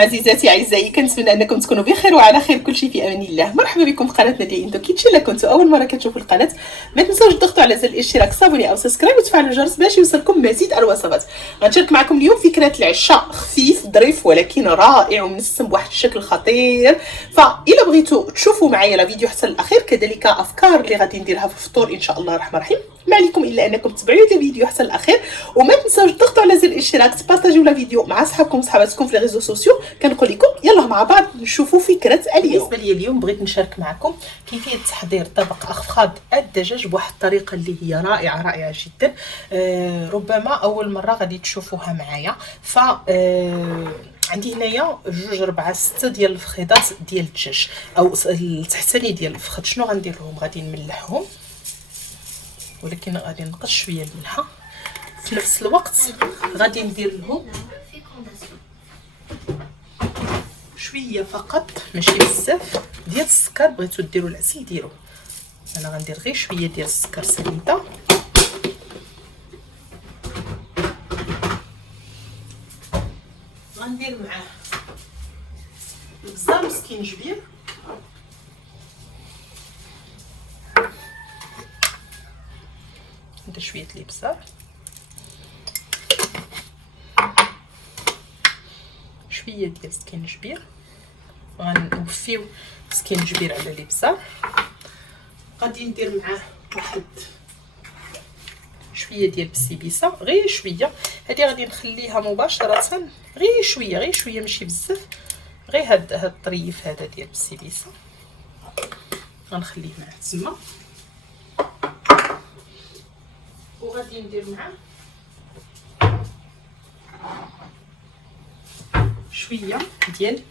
عزيزاتي اعزائي، كنتمنى انكم تكونوا بخير وعلى خير، كل شيء في امان الله. مرحبا بكم في قناتنا ديال اندو كيتشن. الا كنتوا اول مره كتشوفوا القناه ما تنساوش تضغطوا على زر الاشتراك، صابوني او سبسكرايب وتفعلوا الجرس باش يوصلكم مزيد الوصفات. غنشارك معكم اليوم فكره العشاء خفيف ظريف ولكن رائع ومنسم بواحد الشكل خطير. فالا بغيتوا تشوفوا معايا لا فيديو حتى الاخير، كذلك افكار اللي غادي نديرها في الفطور ان شاء الله الرحمن الرحيم، ما عليكم الا انكم تتبعوا لي الفيديو حتى الاخير، وما تنساوش تضغطوا على زر الاشتراك، تبارطاجيو لا فيديو مع صحابكم وصحاباتكم في لي ريزو سوسيو. كنقول لكم يلا مع بعض نشوفوا فكره اليوم. بالنسبه لي اليوم بغيت نشارك معكم كيفيه تحضير طبق افخاذ الدجاج بواحد الطريقه اللي هي رائعه جدا. ربما اول مره غادي تشوفوها معايا. ف عندي هنايا 2 4 6 ديال الفخيضات ديال الدجاج او التحتاني ديال الفخذ. شنو غندير لهم؟ غادي نملحهم، ولكن غادي نقص شويه الملحه. في نفس الوقت غادي ندير لهم شويه فقط، ماشي بزاف، ديال السكر. بغيتو ديروا العسل ديروه، انا غندير غير شويه ديال السكر سنيده. غندير معاه البزار والسكينجبير، ندير شويه الابزار، شويه ديال السكينجبير، غنوفيو السكينجبير على الابزار. غادي ندير معاه واحد شويه ديال البسيبيسه، غير شويه. هذه غادي نخليها مباشره غير شويه ماشي بزاف، غير هاد الطريف هذا ديال البسيبيسه غنخليه معاه تما. وغادي ندير معاه شويه ديال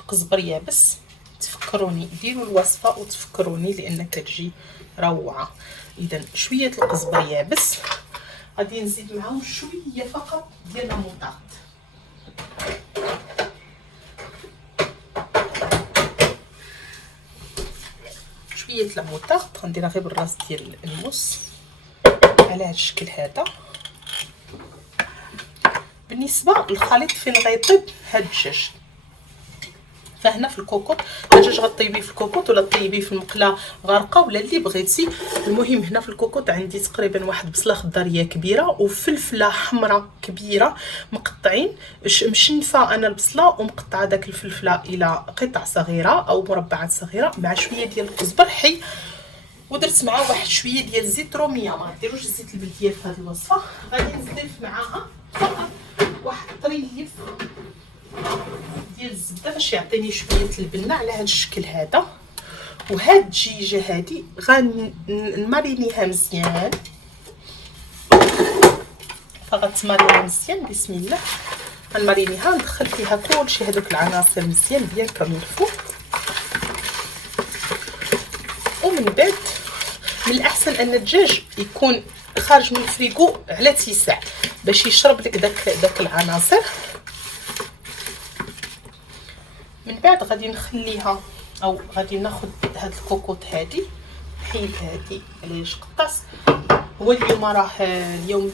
القزبر يابس. تفكروني ديروا الوصفه وتفكروني لان كتجي روعه. اذا شويه القزبر يابس، غادي نزيد معاهم شويه فقط ديال الموطارد، شويه الموطارد غنديرها غير بالراس ديال الموس على هذا الشكل هذا. بالنسبه للخليط فين غيطيب هاد الدجاج، فهنا في الكوكوط الدجاج غطيبيه في الكوكوط ولا طيبيه في المقله غارقه ولا اللي بغيتي. المهم هنا في الكوكوط عندي تقريبا واحد بصله خضريه كبيره وفلفله حمراء كبيره مقطعين، مشنفه انا البصله ومقطعه داك الفلفله الى قطع صغيره او مربعات صغيره، مع شويه ديال الكزبر حي، ودرت معاه واحد شويه ديال زيت روميه. ما ديروش الزيت البلديه في هذه الوصفه. غادي نضيف معاها فقط واحد طريف ديال الزبده باش يعطيني شويه البنه على هذا الشكل هذا. وهاد الدجيجه هذه غنمارينيها مزيان، فغتمارينيها مزيان بسم الله. غنمارينيها، ندخل فيها كلشي هذوك العناصر مزيان بيان كامل الفوق. ومن بعد من الاحسن ان الدجاج يكون خارج من الفريغو على اتساع باش يشرب لك داك العناصر. من بعد غادي نخليها او غادي ناخذ هاد الكوكوط هادي، نحيد هادي علاش قطاس. هو اليوم راه اليوم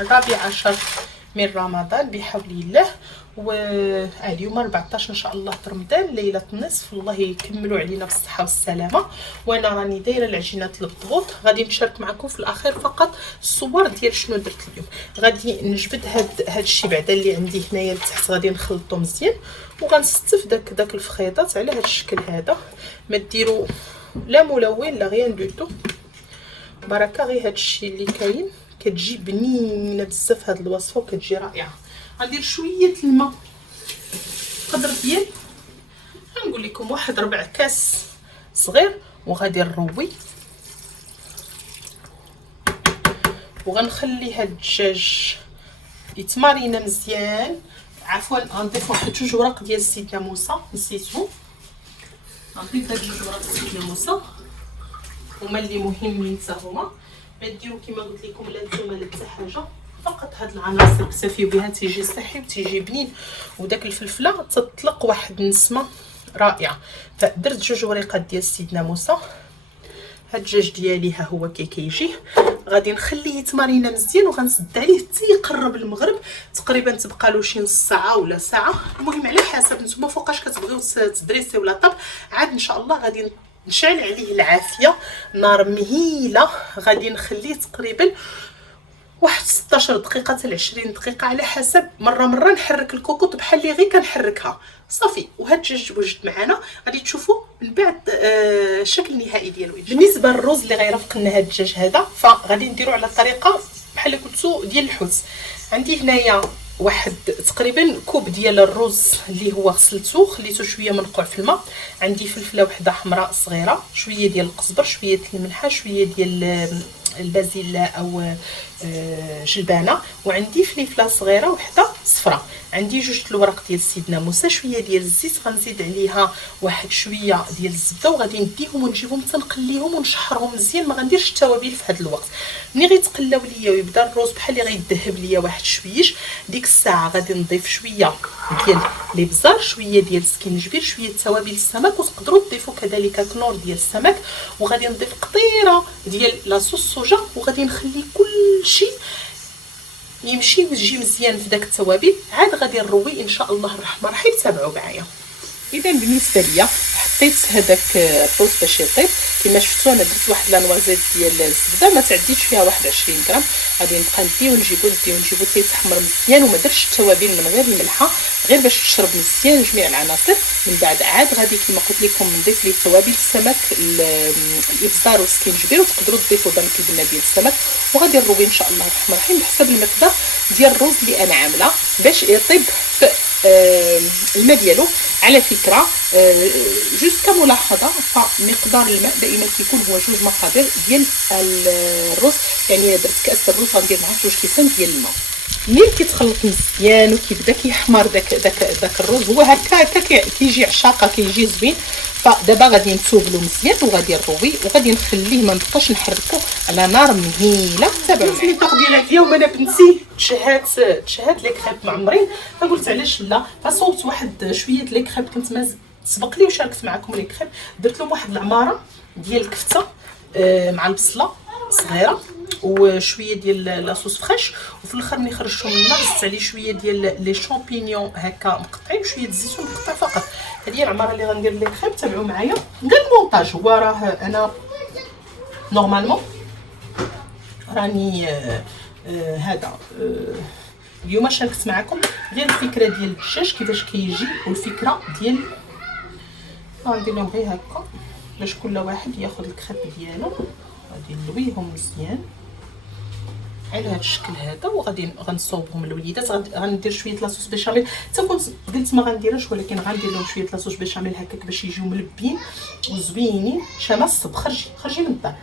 14 من رمضان بحول الله، واليوم 14 ان شاء الله رمضان ليله النصف. الله يكملوا علينا بالصحه والسلامه. وانا راني دايره العجينات البطغوط. غادي نشارك معكم في الاخير فقط الصور ديال شنو درت اليوم. غادي نجبد هاد الشيء بعدا اللي عندي هنايا لتحت، غادي نخلطو مزيان وغنستف داك الفخيطات على هاد الشكل هذا. ما ديروا لا ملون لا غيان دوتو، بركه غير هاد الشيء اللي كاين. كتجي بنينه بزاف هاد الوصفه وكتجي رائعه. غندير شويه الماء، قدر ديال غنقول لكم واحد ربع كاس صغير، وغادي نروي وغنخلي هاد الدجاج يتمارينا مزيان. عفوا غنضيف واحد 2 وراق ديال الزيت ناموسه نسيتهم. غنضيف هاد 2 وراق الزيت ناموسه، هما اللي مهمين حتى هما. ما ديروا كما قلت لكم لا نتوما لا حتى حاجه، فقط هاد العناصر اكتفيو بها تيجي صحي وتيجي بنين. وداك الفلفله تطلق واحد النسمه رائعه. فدرت 2 وريقات ديال السيدنا موسى. هاد الدجاج ديالي ها هو كيجي. غادي نخليه يتمارينا مزيان وغنسد عليه حتى يقرب المغرب، تقريبا تبقى له شي نص ساعه ولا ساعه، المهم على حسب نتوما فوقاش كتبغيو تدريسيو لا طاب. عاد ان شاء الله غادي نشعل عليه العافيه نار مهيله، غادي نخليه تقريبا واحد 16 دقيقه حتى 20 دقيقه على حسب، مره نحرك الكوكوط بحال اللي غير كنحركها صافي. وهاد الدجاج وجد معنا غادي تشوفوا من بعد الشكل النهائي ديالو. بالنسبه للرز اللي غيرافق لنا هاد الدجاج هذا فغادي نديرو على الطريقه بحال اللي قلتو ديال الحوت. عندي هنايا واحد تقريبا كوب ديال الرز اللي هو غسلته خليته شويه منقوع في الماء. عندي فلفله وحده حمراء صغيره، شويه ديال القزبر، شويه الملحه، شويه ديال البازيلا او جلبانه، وعندي فلفله صغيره وحده صفراء. عندي جوج الورق ديال سيدنا موسى، شويه ديال الزيت، غنزيد عليها واحد شويه ديال الزبده، وغادي نديهم ونجيبهم تنقليهم ونشحرهم مزيان. ما غنديرش التوابل في هذا الوقت. ملي غيتقلاو ليا ويبدا الروز بحال اللي غيدهب ليا واحد شويش، ديك الساعه غادي نضيف شويه ديال الابزار، شويه ديال السكينجبير، شويه توابل السمك، وتقدروا تضيفوا كذلك كنور ديال السمك، وغادي نضيف قطيره ديال لاصوص صوجا، وغادي نخلي كلشي يمشي ويجي مزيان في داك التوابل. عاد غادي نروي ان شاء الله الرحمن الرحيم. تابعوا معايا. اذا بالنسبه ليا حطيت هذاك الروز باش يطيب كما شفتوا. انا درت واحد لانوازيت ديال الزبده ما تعديتش فيها واحد 20 غرام. غادي نبقى نديو تيتحمر مزيان، وما درتش التوابل من غير الملحه غير باش تشرب مزيان جميع العناصر. من بعد عاد غادي كما قلت لكم نضيف ليه توابل السمك، الابزار والسكينجبير، وتقدروا تضيفوا الكبنه ديال السمك، وغادي نروي ان شاء الله الرحمن الرحيم بحسب المقدار ديال الرز اللي انا عامله باش يطيب في الماء ديالو. على فكره جوست كملاحظه، فمقدار الماء دائما كيكون هو 2 مقادير ديال الرز. يعني درت كاس الرز غندير معاه 2 كيسان ديال الماء. ملي كيتخلط مزيان وكيبدا كيحمر داك الرز، هو هكا كيجي عشاقه، كيجي زوين. فدابا غادي نتوبلو مزيان وغادي نروي وغادي نخليه ما نبقاش نحركو على نار مهيله. تابعوا معايا. الفطور ديال هاد اليوم انا بنتي تشهات لي كريب معمرين، فقلت علاش لا، فصوبت واحد شويه لي كريب كنت ما سبق لي وشاركت معكم لي كريب، درت لهم واحد العماره ديال الكفته مع البصله صغيره وشويه ديال لاصوص فريش، وفي الاخر ملي خرجتهم من النار زدت عليه شويه ديال لي شامبينيون هكا مقطعين وشويه الزيتون مقطع فقط. هذه هي العماره اللي غندير لي كريب. تابعوا معايا. غير المونتاج هو راه انا نورمالمون راني هذا اليوم شاركت معكم غير الفكره ديال الدجاج كيفاش كيجي، والفكره ديال غندير لهم غير هكا باش كل واحد ياخذ الكريب ديالو. غادي نلويهم مزيان على هذا الشكل هذا، وغادي غنصوبهم الوليدات. غندير شويه لاصوص بيشاميل، حتى كنت قلت ما غنديرهاش ولكن غندير لهم شويه لاصوص بيشاميل هكاك باش يجيو ملبين وزوينين. شمس الصب، خرجي من الدار،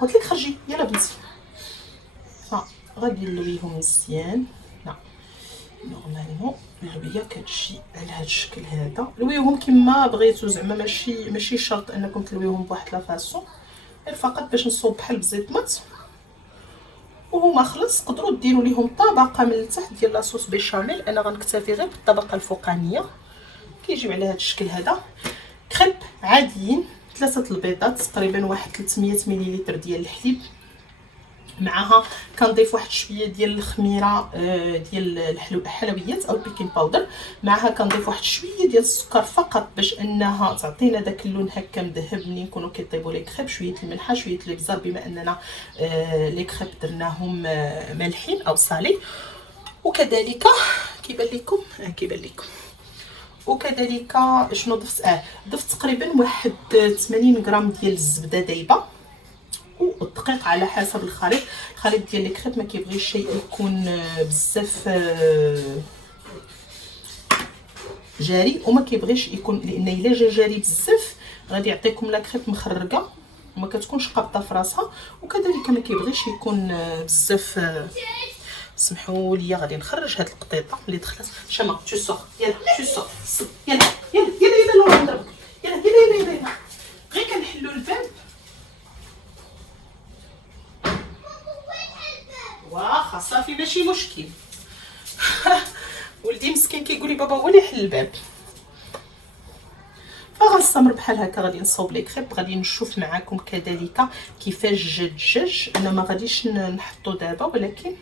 قلت لك خرجي يلا بنتي. غادي نلويهم مزيان. لا نورمالمون اللويه كتجي على هذا الشكل هذا. لويوهم كما بغيتو، زعما ماشي شرط انكم تلويوهم بواحد لا فاصون، غير فقط باش نصوب بحال بزيتمات. وهما خلص تقدروا ديروا ليهم طبقه من التحت ديال لاصوص بيشاميل. انا غنكتفي غير بالطبقه الفوقانيه. كيجيو على هذا الشكل هذا كريب عاديين. 3 البيضات، تقريبا واحد 300 مليلتر ديال الحليب، معها كنضيف واحد شويه ديال الخميره ديال الحلويات او البيكين باودر، معها كنضيف واحد شويه ديال السكر فقط باش انها تعطينا داك اللون هكا مذهب ملي يكونوا كيطيبوا لي كريب. شويه الملحه، شويه الابزار بما اننا لي كريب درناهم مالحين او صالي. وكذلك كيبان لكم وكذلك شنو ضفت ضفت تقريبا واحد 80 غرام ديال الزبده دايبه، والدقيق على حسب الخليط ديال الكريب. ما كيبغيش شيء يكون بزاف جاري، وما كيبغيش يكون، لان الا جا جاري بزاف غادي يعطيكم لا كريب مخرقه وما كتكونش قابطه في راسها. وكذلك ما كيبغيش يكون بزاف. سمحوا لي غادي نخرج هاد القطيطه اللي دخلت. شما تو سور، يلا تو سور، يلا لورا نضربك، يلا غير كنحلوا الباب. واخا صافي ماشي مشكل. ولدي مسكين كيقول لي بابا هو اللي يحل الباب. فغنستمر بحال هكا. غادي نصاوب لي كريب، غادي نشوف معكم كذلك كيفاش جا الدجاج. انا ما غاديش نحطو دابا، ولكن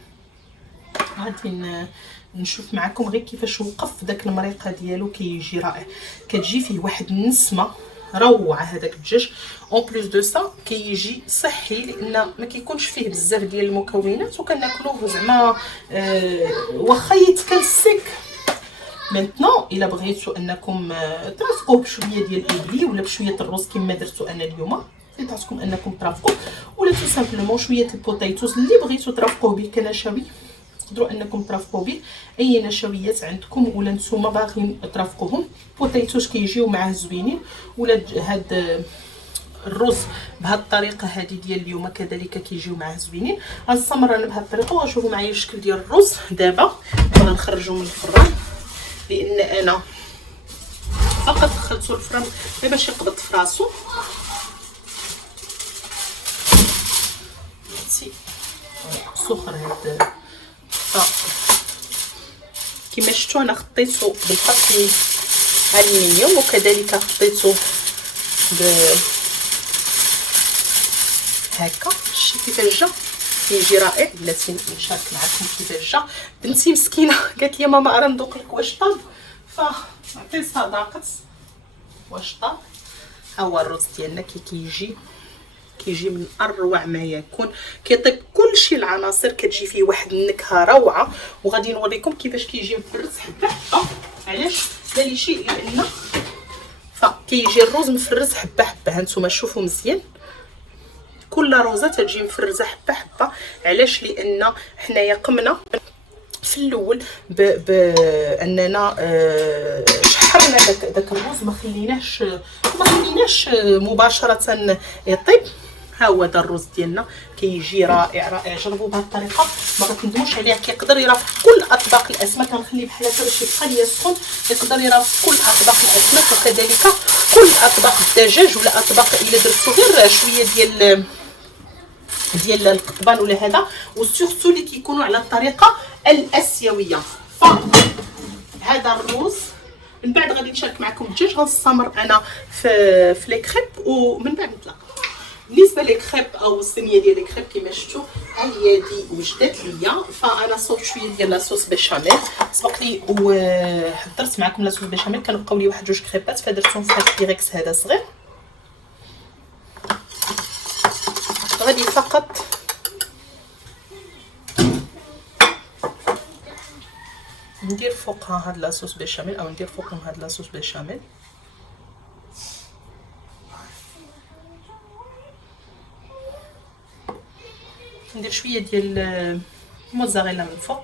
غادي نشوف معكم غير كيفاش وقف داك المريقه ديالو، كيجي رائع، كتجي فيه واحد النسمه روعه هذاك الدجاج. اون بليس دو سا كيجي صحي، لان ما كيكونش فيه بزاف ديال المكونات وكناكلوه زعما واخا يتكل سيك. مانتنون الا بغيتو انكم ترافقوه بشويه ديال الابلي ولا بشويه الرز كما درتو انا اليوم، نصيحتكم انكم ترافقوه، ولا تو سامبلومون شويه البوتيتوز اللي بغيتو ترافقوه به كنشوي، تقدروا انكم ترافقوا به اي نشويات عندكم ولا نتوما باغيين ترافقوهم. بوتيتوز كيجيو معاه زوينين، ولا هاد الرز بهذه الطريقه هذه ديال اليوم كذلك كيجيو معاه زوينين. غنستمر انا بهذه الطريقه وغنشوفوا معايا الشكل ديال الرز. دابا غنخرجوا من الفران، لان انا فقط دخلته الفران غير باش يقبض في راسو. سخر هاد كما شفتوا انا خطيته بالقطن الالمنيوم، وكذلك خطيته هكا. شتي كيفاش جا، كيجي رائع. بلاتي نشارك معكم كيفاش جا. بنتي مسكينه قالت لي ماما راه ندوق لك واش طاب، فعطيتها ذاقت واش طاب. ها هو الرز ديالنا كيجي من اروع ما يكون، كيطيب كلشي العناصر، كتجي فيه واحد النكهه روعه. وغادي نوريكم كيفاش كيجي مفرز حبه حبه. علاش لا لي شيء؟ لان فكيجي الرز مفرز حبه حبه. هانتوما شوفوا مزيان، كل روزه تجي مفرزه حبه حبه. علاش؟ لان حنايا قمنا في الاول باننا شحرنا داك الرز، ما خليناش مباشره يطيب. ها هو دا الرز ديالنا كيجي رائع رائع. جربوا بهذه الطريقه ما غتندموش عليها. كيقدر يرافق كل اطباق الاسماك. كنخليه بحال هكا باش يبقى ليا سخون. يقدر يرافق كل اطباق الاسماك، وكذلك كل اطباق الدجاج، ولا اطباق الا درتو غير شويه ديال القطبان ولا هذا، وسورتو اللي كيكونوا على الطريقه الاسيويه. فهذا الرز من بعد غادي نشارك معكم الدجاج. غنستمر انا في لي كريب ومن بعد نطلع. بالنسبه لي كريب او الصينيه ديال لي كريب كما شفتوا هي دي وجدات ليا. فانا صوبت شويه ديال لاصوص بيشاميل، سبق لي وحضرت معكم لاصوص بيشاميل. كانوا بقاو لي واحد جوج كريبات فدرتهم في هذا البيريكس هذا صغير. غادي فقط ندير فوقها هاد لاصوص بيشاميل، او ندير فوقهم هاد لاصوص بيشاميل. ندير شويه ديال الموزاريلا من فوق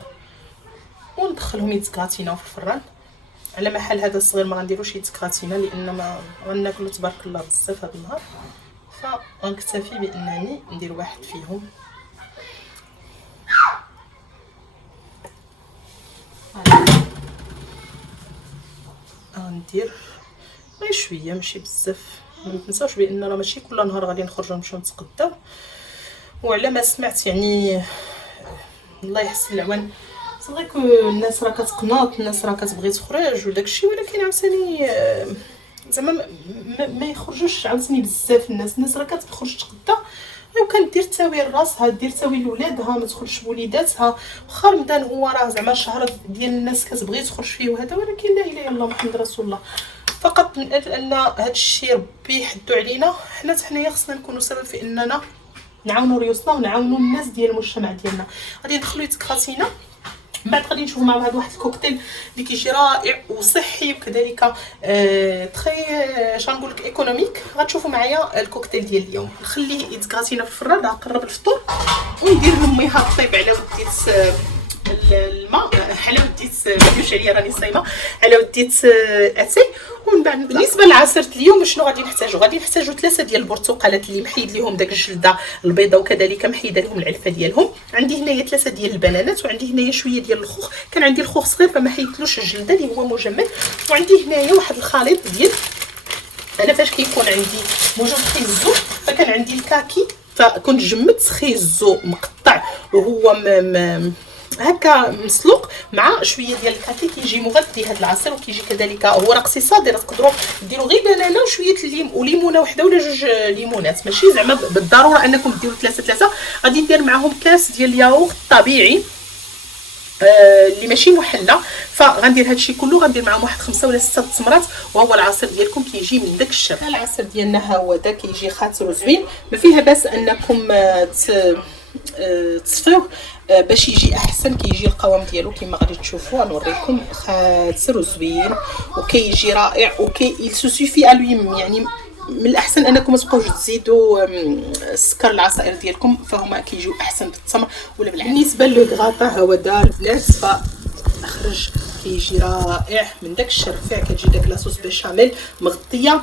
وندخلهم يتكراتيناو في الفران. على محل هذا الصغير ما غنديروش يتكراتينا، لان ما غناكلو تبارك الله بزاف هذا النهار. فغنكتفي بانني ندير واحد فيهم. غندير غير شويه ماشي بزاف. ما تنساوش بان راه ماشي كل نهار غادي نخرجوا نمشيو نتغداو. وعلى ما سمعت يعني الله يحسن العوان، صافي الناس راه كتقناط، الناس راه كتبغي تخرج وداكشي، ولكن عاوتاني زعما ما يخرجوش عاوتاني بزاف. الناس راه كتخرج تغدا وكندير تاوي راسها، دير تاوي لولادها، ما تخرجش بوليداتها. واخا رمضان هو راه زعما شهر ديال الناس كتبغي تخرج فيه وهذا، ولكن لا اله الا الله محمد رسول الله. فقط من اجل ان هذا الشيء ربي يحدو علينا، حنايا خصنا نكونوا سبب في اننا نعاونوا ريوسنا ونعاونوا الناس ديال المجتمع ديالنا. غادي ندخلوا يتكراتينا، من بعد غادي نشوفوا مع بعض واحد الكوكتيل اللي كيجي رائع وصحي، وكذلك تري شنقول لك ايكونوميك. غتشوفوا معايا الكوكتيل ديال اليوم. نخليه يتكراتينا في الفران، راه قرب الفطور، وندير لميها طيب على وديت الماء، على وديت ما تجوش عليا راني صايمه، على وديت اتاي. ومن بعد بالنسبه لعصيره اليوم شنو غادي نحتاجو؟ غادي نحتاجو 3 ديال البرتقالات اللي محيد ليهم داك الجلده البيضاء، وكذلك محيده لهم العلفه ديالهم. عندي هنايا 3 ديال البنانات، وعندي هنايا شويه ديال الخوخ. كان عندي الخوخ صغير فما حيدتلوش الجلده اللي هو مجمد. وعندي هنايا واحد الخليط ديال، انا فاش كيكون عندي موجود خيزو فكان عندي الكاكي، فكنت جمدت خيزو مقطع وهو هكا مسلوق مع شويه ديال الكافي، كيجي مغذي هذا العصير، وكيجي كذلك هو راه اقتصادي، راه تقدروا ديروا غير بنانه وشويه الليم وليمونه وحده ولا جوج ليمونات، ماشي زعما بالضروره انكم ديروا ثلاثه. غادي ندير معاهم كاس ديال الياغورت طبيعي اللي ماشي محلى، فغندير هادشي كله، غندير معاهم واحد 5 ولا 6 تمرات، وهو العصير ديالكم كيجي من داك الشرب. العصير ديالنا ها هو دا كيجي خاطر وزوين، ما فيها باس انكم تصفيوه باش يجي احسن، كيجي القوام ديالو كما غادي تشوفوا، نوريكم خاطر وزوين وكيجي رائع، il se suffit à lui يعني من الاحسن انكم ما تبقاوش تزيدوا السكر العصائر ديالكم، فهما كيجيو احسن بالتمر ولا بالعسل. بالنسبه لو غاطا هو دار البنات، فخرج كيجي رائع من داك الشرفيع، كتجي داك لاصوص بيشاميل مغطيه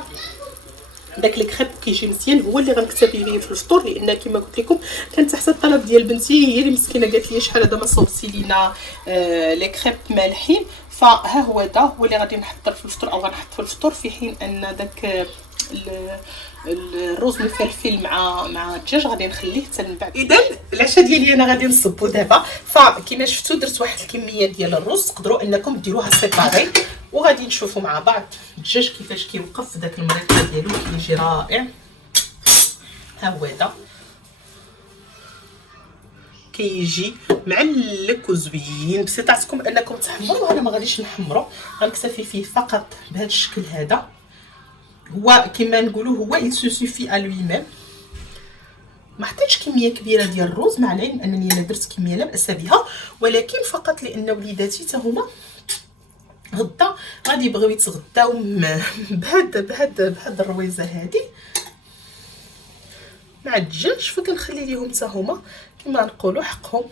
داك الكريب، كيجي مزيان، هو اللي غنكتفي به في الفطور، لان كما قلت لكم كان تحت الطلب ديال بنتي، هي اللي مسكينه قالت لي شحال هذا ما صوبتي لينا لي كريب مالحين، فها هو دا هو اللي غادي نحضر في الفطور، او غنحط في الفطور، في حين ان داك الرز مفلفل مع الدجاج غادي نخليه حتى من بعد. اذا العشاء ديالي انا غادي نصبو دابا، فكما شفتوا درت واحد الكميه ديال الرز، تقدروا انكم ديروها سيباري، وغادي نشوفوا مع بعض الدجاج كيفاش كيوقف داك المريقه ديالو، كيجي رائع. ها هو دا كيجي معلك وزوين، بسيطاتكم انكم تحمروا، انا ما غاديش نحمرو، غنكتفي فيه فقط بهذا الشكل هذا، هو كما نقولوا هو il se suffit à lui-même. ما حطيتش كميه كبيره ديال الرز، مع العلم انني انا درت كميه لا باس بها، ولكن فقط لان وليداتي حتى هما غدا غادي يبغيو يتغداو بهاد الرويزه هذه مع الدجاج، فكنخلي ليهم حتى هما كما نقولوا حقهم.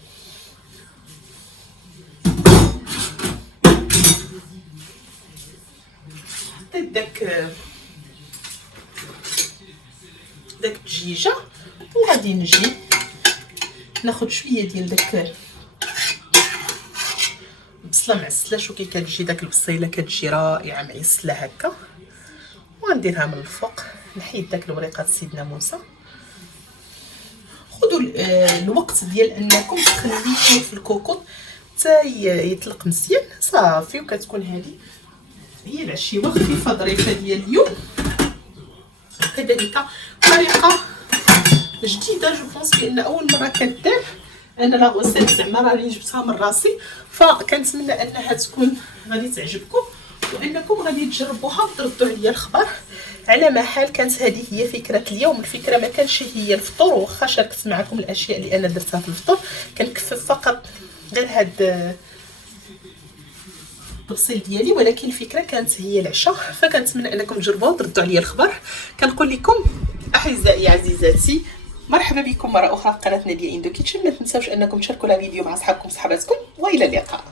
حطيت داك الدجيجه، وغادي نجي ناخذ شويه ديال داك البصله معسله، شو كي كتجي داك البصيله كتجي رائعه معسله هكا، وغنديرها من الفوق، نحيد داك الوريقات سيدنا موسى. خذوا الوقت ديال انكم تخليوه في الكوكوط حتى يطلق مزيان صافي، وكتكون هذه هي العشيوه خفيفه ظريفه ديال اليوم. كذلك طريقه جديده جو بونس بان اول مره كدار انا لا غوسيت، زعما راني جبتها من راسي، فكنتمنى انها تكون غادي تعجبكم، وانكم غادي تجربوها وتردوا عليا الخبر. على ما حال كانت هذه هي فكره اليوم، الفكره ما كانش هي الفطور، واخا شاركت معكم الاشياء اللي انا درتها في الفطور، كنكفف فقط غير هاد التفصيل ديالي، ولكن الفكره كانت هي العشاء، فكنتمنى انكم تجربوها وتردوا عليا الخبر. كنقول لكم اعزائي عزيزاتي، مرحبا بكم مره اخرى في قناتنا ديال اندو كيتشن، ما تنساوش انكم تشاركوا الفيديو مع اصحابكم وصحباتكم، والى اللقاء.